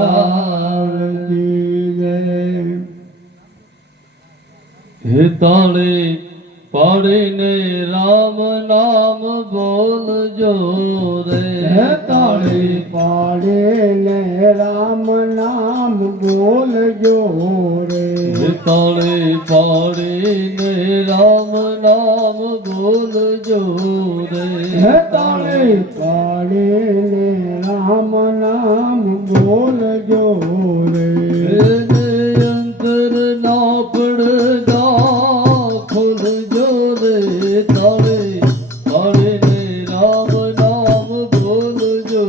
લાલ કી જય. હે તાળે પાડીને રામ નામ બોલજો રે. હે તાળી પાડીને રામ નામ બોલજો રે. હે તાળે પાડીને રામ નામ બોલજો રે. હે તાળી પાડીને રામ નામ બોલજો રે. એને અંતર ના પડદા ખોલજો રે. તાળે પાડીને રામ નામ બોલજો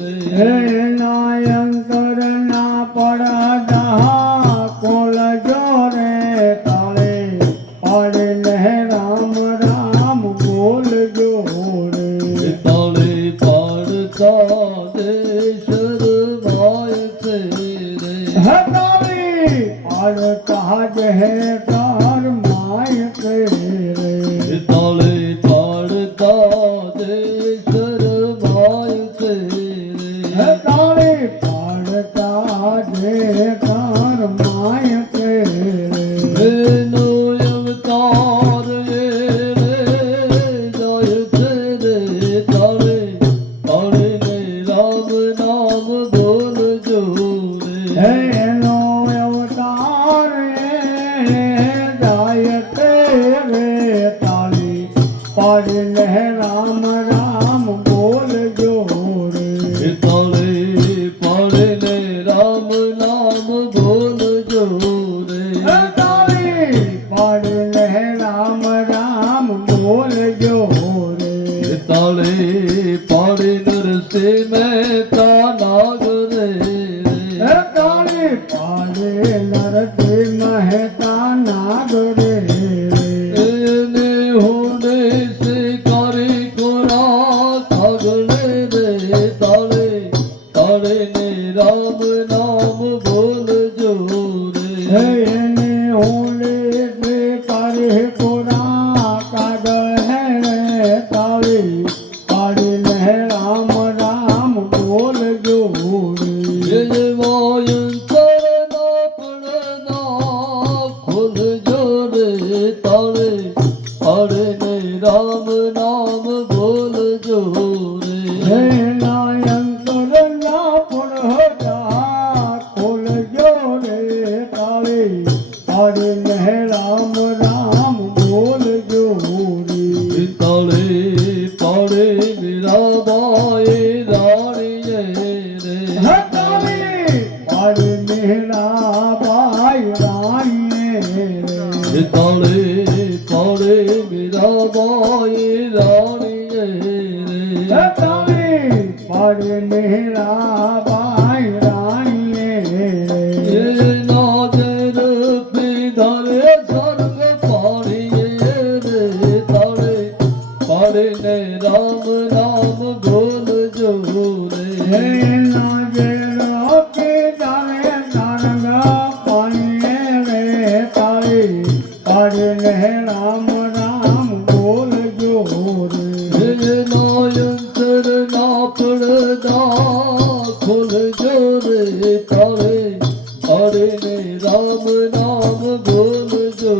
રે. હે નાયંકર ના પડદા ખોલજો રે. તાળે પાડીને રામ રામ બોલજો રે. તાળે પાડતા દેશ રમાય છે રે. હે તાળી પાડતા જ હે તાર માય કે રે. તાળે પાડતા દેશ રમાય છે હે રે. તાળી પાડતા જે તાર માય કે રે. એનો અવતાર એ રે જાય છે રે. તાળે પાડીને રામ નામ બોલજો હે રે. એનો અવતાર જાય તે રે. તાળી પાડીને રામ રામ બોલજો રે. તાળે પાડીને રામ નામ બોલજો હે રે. તાળી પાડીને રામ રામ બોલજો રે. તાળે પાડી નરસિંહ મહેતા નાગ રે. હે તાળી પાડે નરસિંહ મહેતા નાગ રે. એને હોને શિકારી કોરા ખાગલે રે. તાળે પાડીને રામ નામ બોલજો હે રે. એને હોલે સે કરે કોરા કાગળ હે રે. તાળી પાડીને રામ રામ બોલજો રે. જય વાયંતર ના પડદા ખોલજો રે. તાળે પાડીને રામ નામ બોલજો હે રે. નાયંકર ના પડદા ખોલજો રે. તાળી પાડીને રામ રામ બોલજો રે. તાળે પાડે મીરાબાઈ રાણીએ રે. હે તાળી પાડીને મીરાબાઈ રાણીએ રે. તાળે પાડે મીરાબાઈ રાણીએ હે રે. તાળી પાડીને મીરાબાઈ રાણીએ રે. એ નાજર પીધરે સ્વર્ગ પાણીએ રે. તાળે પાડીને રામ નામ બોલજો હે રે. નાગેરો કે તારે નારંગા પાણીએ રે. તાળી પાડીને રામ રામ બોલજો રે. હે નાયંતર ના પડદા ખોલજો રે. તાળે પાડીને રામ નામ બોલજો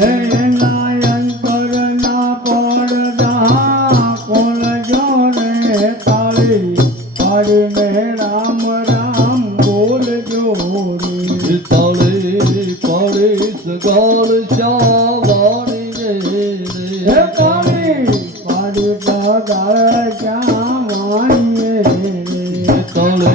હે રે. નાયંકર ના પડદા ખોલજો રે. તાળી પાડીને રામ રામ બોલજો રે. તાળે પાડે સગાળ શ્યાવાણીએ હે રે. તાળી પાડી પગાર જાવાણીએ રે. તાળે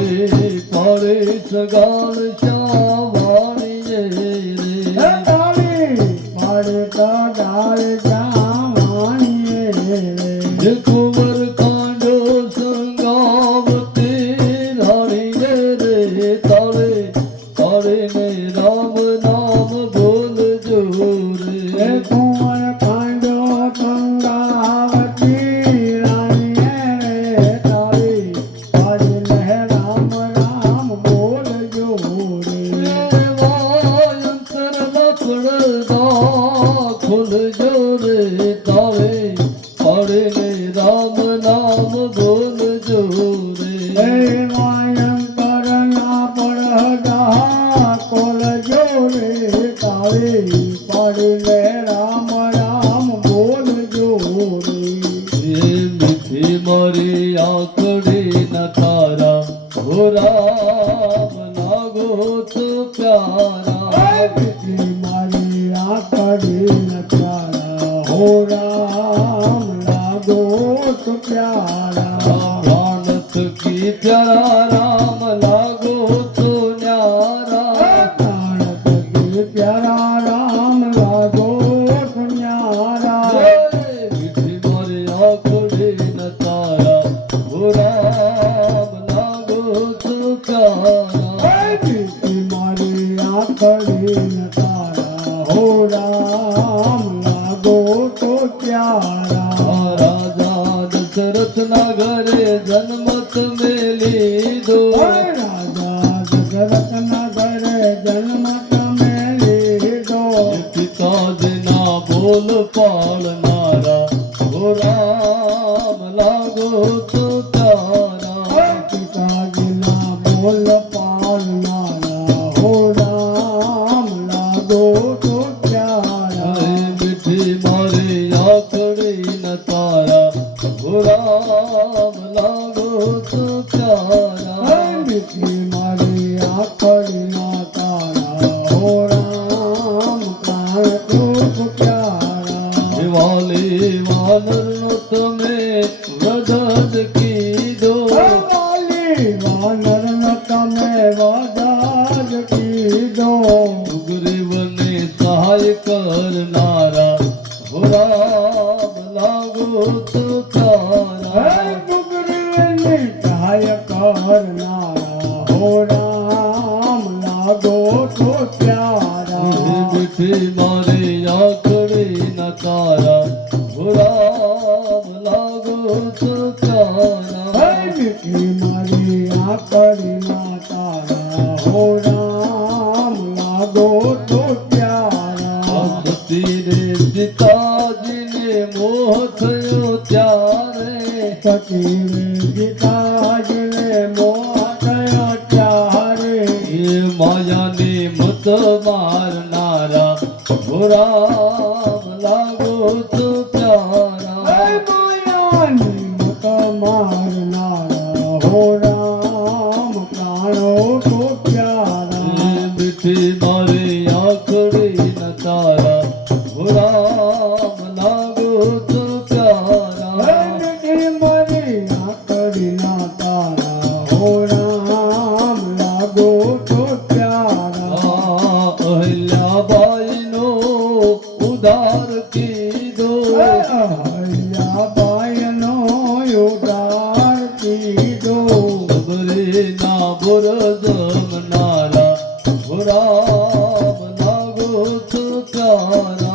પાડે સગાળ શ્યાવાણીએ હે રે. તાળી પાડી પગાર જાવાણીએ રે. જે કુંવર કાંડો સંગાવતી રાણીએ રે. તાળે પાડીને રામ નામ બોલજો હે રે. કુંવર કાંડો ગંગાવતી રાણીએ રે. તાળી પાડીને રામ રામ બોલજો રે. હો રામ લાગો તો પ્યારા મીઠી મારી આંખડી ન પ્યારા હો રામ લાગો તો પ્યારા भारत की प्यारा राम लागो तो न्यारा भारत की प्यारा राम लागो तो न्यारा मीठी मारे आंखड़े न तारा हो राम लागो तो प्यारा मीठी मारी आंखड़ी न तारा हो राम लागो तो प्यारा राजा दशरथ ना घरे जन्मत में लीधो राजा दशरथ नगर जन्म में लीधो पिताजी ना बोल पालनारा हो राम लागो तो प्यारा पिताजी ना बोल पालनारा हो राम लागो तो प्यारा मीठी मारे आंखड़ी न तारा हो राम लागो तो प्यारा मीठी मारी आंखड़ी ना तारा हो राम प्राण को प्यारा दिवाली वानर नो तुम्हें वदद की दो वाली वानर न तमें वदाद की दो सुग्रीव ने सहाय करनारा हो राम लागो तो प्यारा डुगरी सहाय करनारा हो राम लागो तो प्यारा मीठी मारे आंखड़ी न तारा हो राम लागो तो प्यारा मीठी मारी आंखड़ी ना तारा हो राम लागो तो प्यारा सती रे सीताजी ने मोह थयो त्यारे सती गीता जिले मोहतयो चारे ये माया ने मत मारनारा हो राम लागो तो प्यारा मायानी मत मारनारा हो राम प्राणो को प्यारा मीठी मारे आंखड़ी न तारा हो राम लागो तो प्यारा मरी आंखड़ी ना तारा हो राम लागो तो प्यारा अहिल्याबाई नो उधार की दो अहिल्याबाईनो उदार की दो सबरे ना बुर जमनारा हो राम लागो तो प्यारा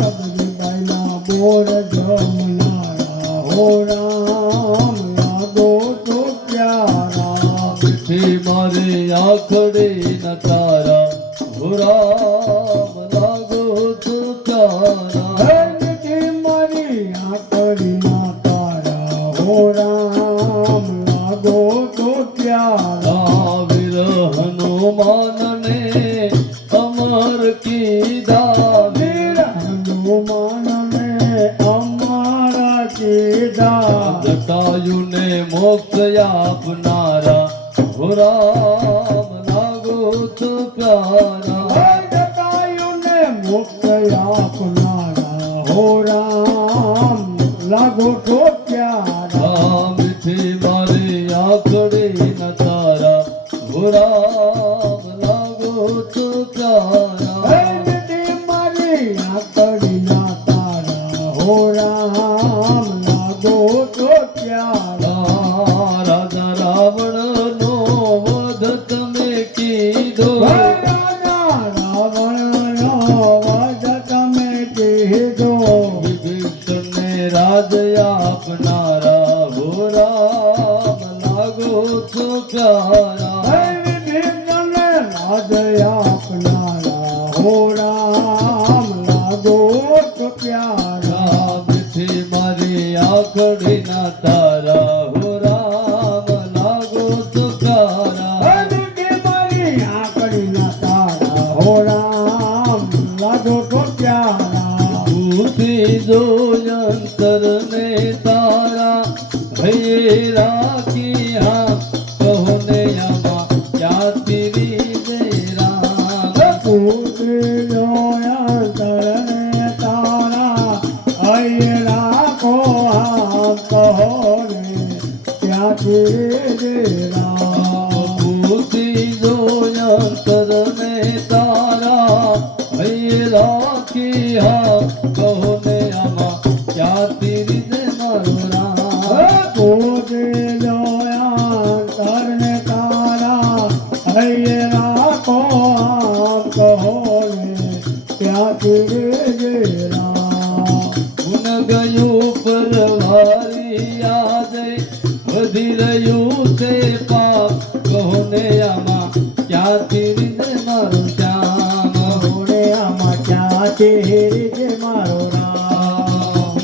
सबरी बाईना बोर जमनारा हो राम लागो तो प्यारा मीठी मारे आंखड़े न तारा हो राम लागो तो प्यारा मीठी मारी आंखड़ी ना तारा हो राम लागो तो प्यारा विरहनो मान ने अमर की दावी हनुमान में अमरा की दा जटायु ने मोक्ष अपनारा हो राम लागो तो प्यारा जटायु ने मुक्त अपनारा हो राम लागो तो प्यारा मीठी मारी आंखड़ी न तारा हो राम लागो तो प्यारा मीठी मारी आंखड़ी ना तारा हो राम लागो तो प्यारा राजा रावण नो वध तमे कीधो रावण नो वध तमे कीधो विभीषण ने राज अपनारा हो राम लागो तो प्यारा विभीषण राज अपनारा हो राम लागो तो प्यारा मीठी मारी आंखड़ी ना तारा हो राम लागो तो प्यारा मारी आंकड़ी ना तारा हो राम लागो तो प्यारा दूती जो यंत्र ने तारा भैया की हाँ कहो ने ને આમાં ક્યાંથી રીજે મારો શ્યામ હોને આમાં ક્યાંથી રીજે મારો રામ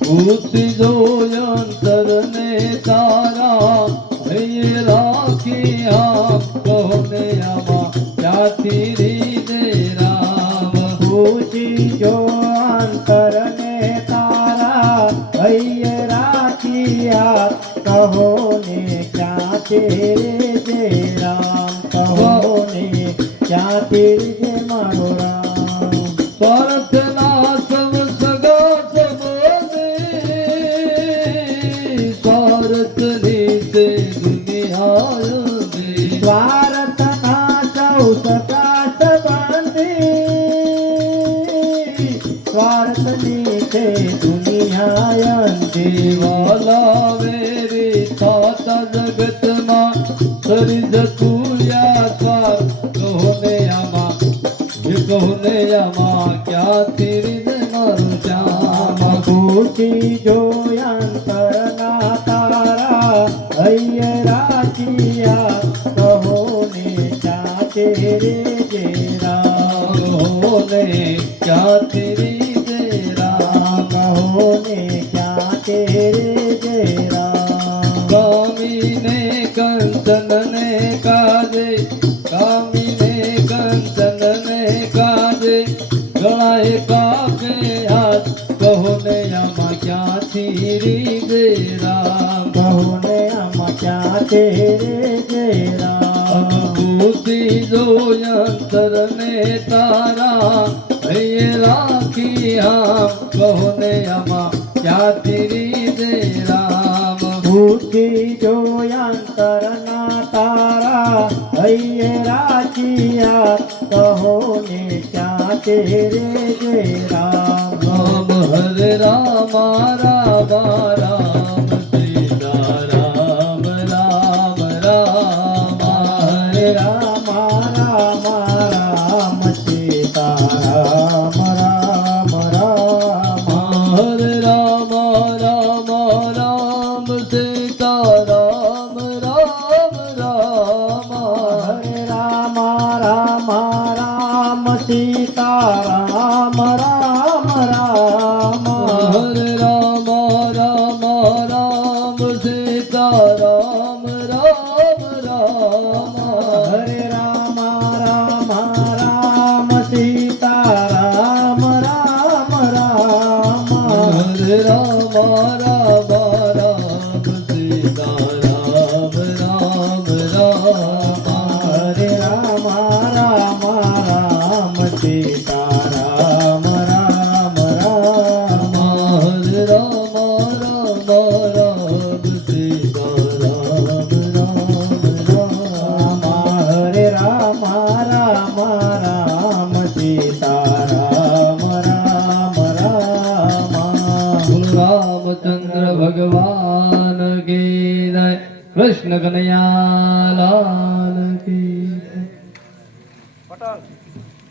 પૂછી જોય અંતર ને તારા હૈયે રાખી આમ કહો ને આમાં ક્યાંથી રીજે રામ પૂછી જો અંતર ને તારા હૈયે રાખી આપ કહો ને ક્યાંથી રીજે રામ કહો ને ક્યાંથી રીજે મારો રામ સ્વાર્થના સબ સગા સબોને સ્વાર્થની તે દુનિયા સ્વાર્થના સૌ સગા સંબંધી સ્વાર્થની છે દુનિયા અંધી વાલા વેરી થાતા જગતમાં સરી જતુયા સ્વાર કહો ને આમાં ક્યાંથી રીજે મારું શ્યામ પૂછી જોયાંતરના તારા હૈયે રાખિયા કહો ને ક્યાંથી રીજે રામ કહો ને ક્યાંથી રીજે રામ કહો ને ક્યાંથી રીજે રામ કામીને કંચનને કાજે કામીને કંચનને કાજે ગળાએ કાપે હાથ કહો ને આમાં ક્યાંથી રીજે રામ કહો ને આમાં ક્યાંથી રીજે રામ અનુભૂતિ જોય અંતરને તારા હૈયે રાખી આમ કહો ને આમાં ક્યાંથી રીજે રામ પૂછી જોયાંતરના તારા હૈયે રાખિયા કહો ને ક્યાંથી રીજે રામ રામ હરે રામ રામ રામ સીતા રામ રામ રામ હરે રામ રામ રામ સીતા રામ રામ રામ હરે રામ રામ રામ સીતા રામ રામ રામ હરે રામ રામ રામ સીતા રામ રામ રામ હરે રામ રામ રામ સીતા રામ રામ રામ હરે રામ રામ રામ સીતા રામ રામ રામ હરે રામ રામ રામ સીતા રામ રામ રામ હરે રામ રામ રામ સીતા રામ રામ રામ હરે રામ રામ રામ સીતા રામ રામ રામ હરે રામ રામ રામ સીતા રામ રામ રામ રામચંદ્ર ભગવાન કી જય કૃષ્ણ કનૈયા લાલ કી